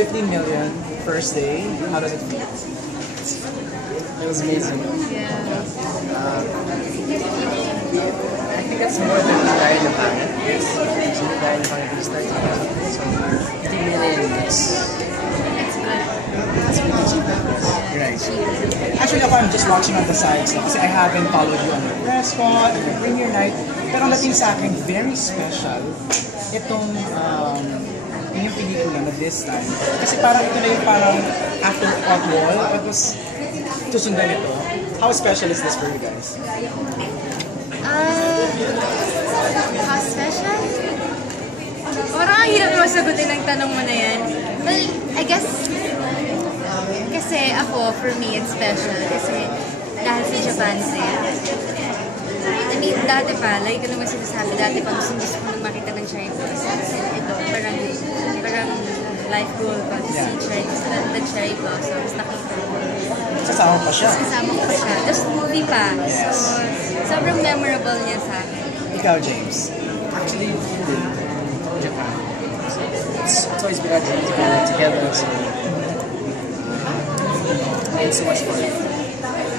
15 million first day. How does it feel? It was amazing. Yeah. I think it's more than dahil ng hangin. It's dahil ng hangin. It's 30 years. So, 15 million is... It's good. That's a good achievement. Right. Actually, ako, I'm just watching on the sides kasi I haven't followed you on your press con, on your premiere night. Pero ang dating sa akin, very special itong yung pelikula na this time. Kasi parang ito na yung parang after Outwall, tapos susundan ito. How special is this for you guys? How special? Parang ang hirap mo sagutin ang tanong mo na yan. Well, I guess, kasi ako, for me, it's special. Kasi dahil sa Japan trip. I mean, dati pa, like ko naman sinasabi, dati pa gusto ko nang makita ng cherry blossoms. Ito, parang life goal ko to see the cherry blossoms. Nakita ko. Sasama pa siya. Kasama ko pa siya. Tapos movie pa. Yes. So, sobrang memorable niya sa akin. Ikaw, James. Actually, Japan. It's always been our dream to go together. So, it's so much fun.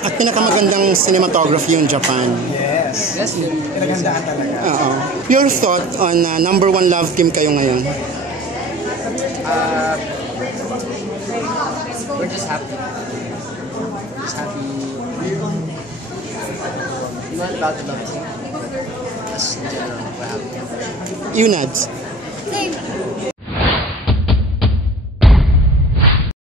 At pinakamagandang cinematography yung Japan. Yes. Yes, Pinagandaan talaga. Oo. Your thought on number one love team kayo ngayon? We're just happy. Just happy. Not about the love team, but just in general, we're happy. You, Nads? Same.